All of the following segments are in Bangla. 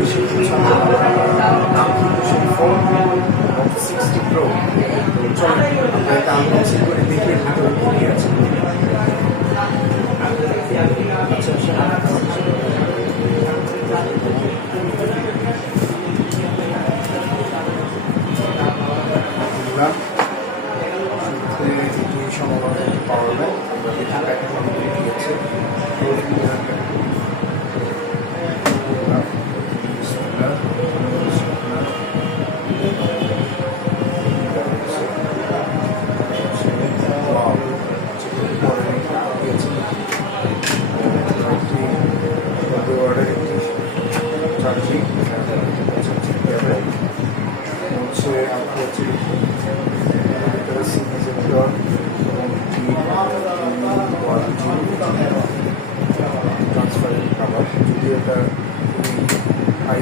এসে নাম কিন্তু সেই ফোন Note 60 Pro। তো চলো আমরা এটা আনবক্সিং করে দেখি ভিতরে কি কি আছে। সমবায় পাওয়া যায়, আমরা দেখি প্যাকেট দিয়েছে চার্জিং হচ্ছে ভিতরে সিগনেচার ট্রান্সপারেন্ট কাভার, যদি এটা হাই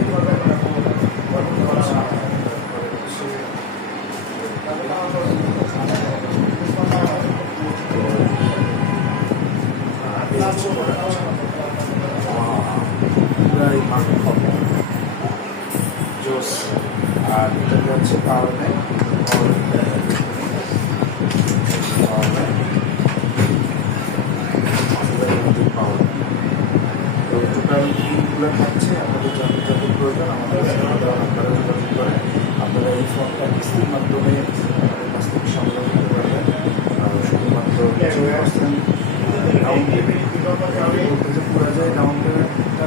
জোস। আর এটা হচ্ছে পাওয়ার ব্যাংক, তো টোটাল এইগুলো থাকছে। আমাদের যত প্রয়োজন আমাদের আপনারা যোগাযোগ করে আপনারা এই ফোনটা কিস্তির মাধ্যমে আমাদের কাছ থেকে সংগ্রহ করতে পারবেন। শুধুমাত্র 10% ডাউন পেমেন্ট বলতে যে পুরা যায় ডাউন পেমেন্টটা